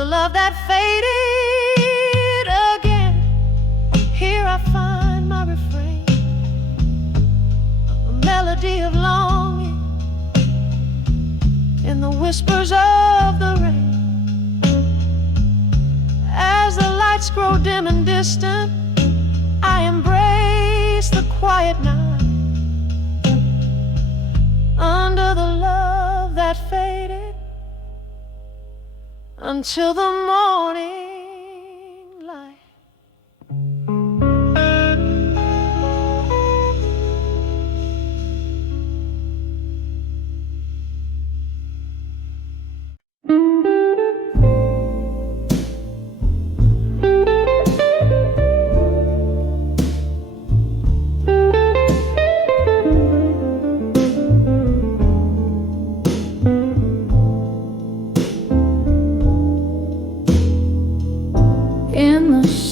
Love that faded again, here I find my refrain, a melody of longing in the whispers of the rain. As the lights grow dim and distant, I embrace the quiet night. Under the love that faded, until the morning light.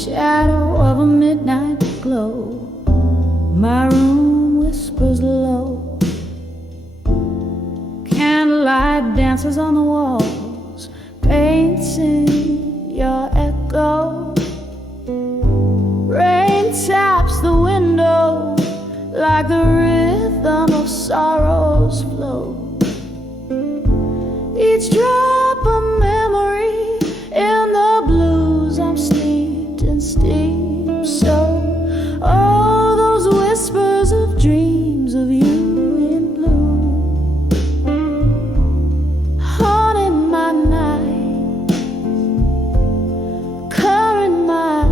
Shadow of a midnight glow, my room whispers low. Candlelight dances on the walls, painting your echo. Rain taps the window like the rhythm of sorrow's flow. Each drop a memory in the blues I'm steeped in steam. So all those whispers of dreams of you in blue, haunting my night, coloring my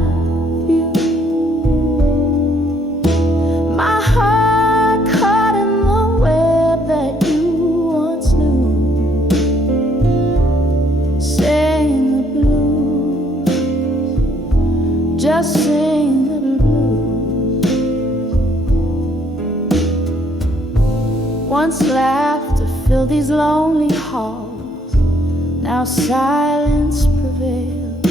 view. My heart caught in the web Once laughter filled these lonely halls, now silence prevails.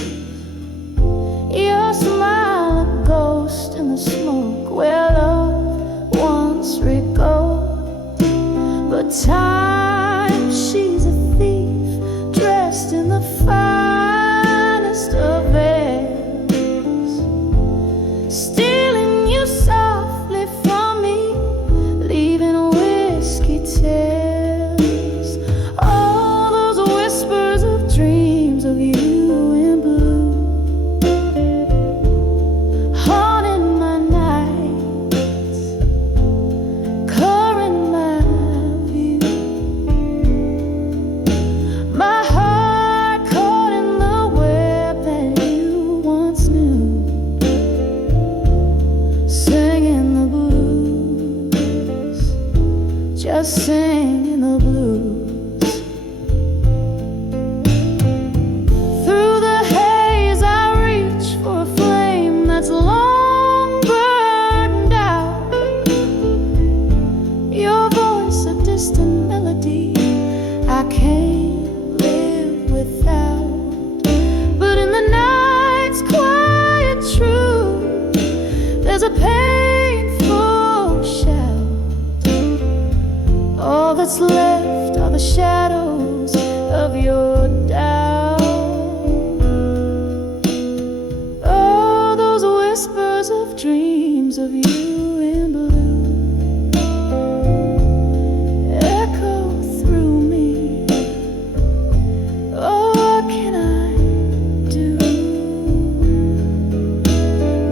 Your smile a ghost in the smoke where love once recalled. But time, she's a thief dressed in the finest of veils, stealing you softly from me, leaving whiskey tales. All those whispers of dreams of you in blue, haunting my nights, coloring my view. My heart caught in the web that you once knew, singing the blues, just singing the blues. Through the haze I reach for a flame that's long burned out. Your voice a distant melody I can't live without. But in the night's quiet truth, there's a painful shout. All that's left are the shadows of your doubt. Oh, those whispers of dreams of you in blue echo through me. Oh, what can I do?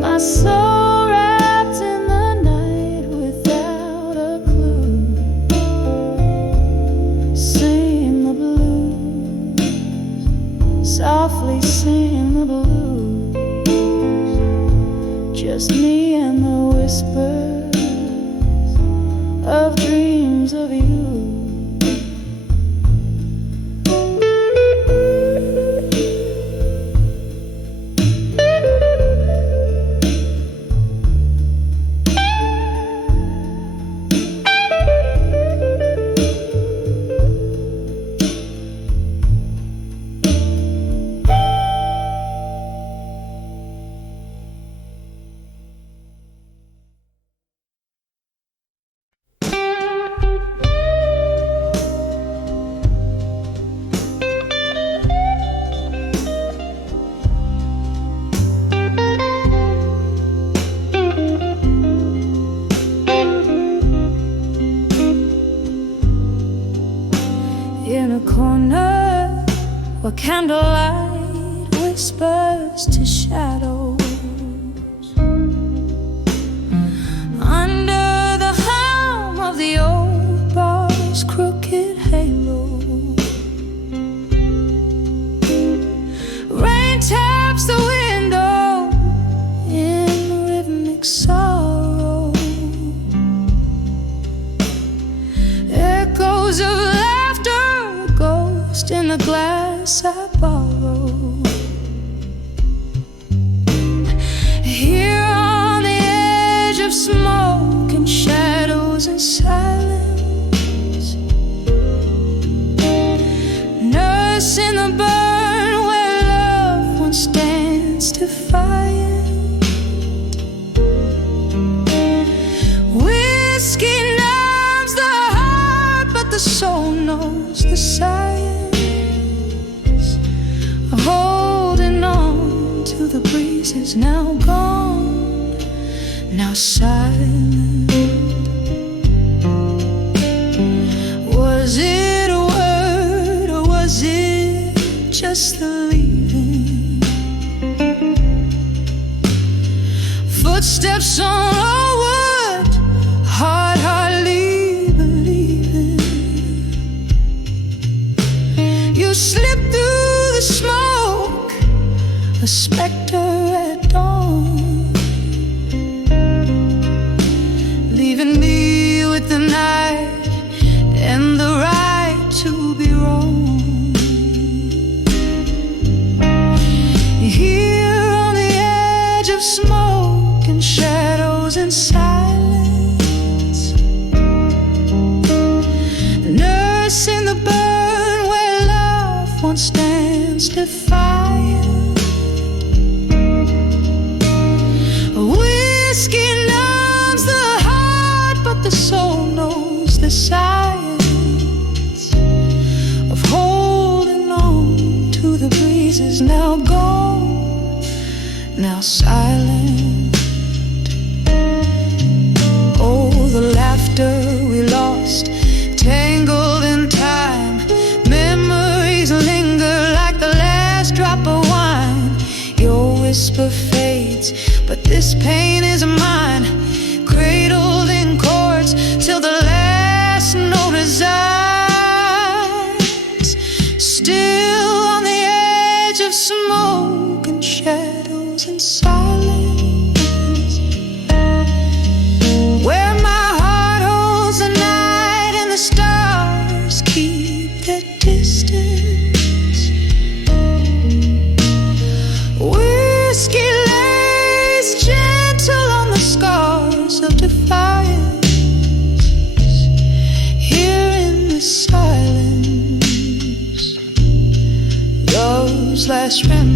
My soul wrapped in the night without a clue, sing the blues, softly sing the blues, just me and the whispers of dreams of you. In a corner where candlelight whispers to shadows, under the helm of the old bar's crooked halo, rain taps the window in rhythmic sorrow, echoes of laughter, ghost in the glass I borrow. Here on the edge of smoke and shadows and silence, nursing the burn where love once danced defiant. Whiskey numbs the heart, but the soul knows the science of holding on to the breezes now gone, now silent. Was it a word or was it just the leaving? Footsteps on old wood, heart hardly believing. You slip through the smoke, a specter at dawn, leaving me with the night and the right to be wrong. Here on the edge of smoke and shadows and silence, defiant. Whiskey numbs the heart, but the soul knows the science of holding on to the breezes now gone, now silent. Oh, the laughter we lost, tangled in time. Memories linger like the last drop of wine. Your whisper fades, but this pain is mine. Cradled in chords till the last note resides. Still on the edge of smoke and shadows and silence, where my heart holds the night and the stars keep their distance. Whiskey lays gentle on the scars of defiance. Here in the silence, love's last remnants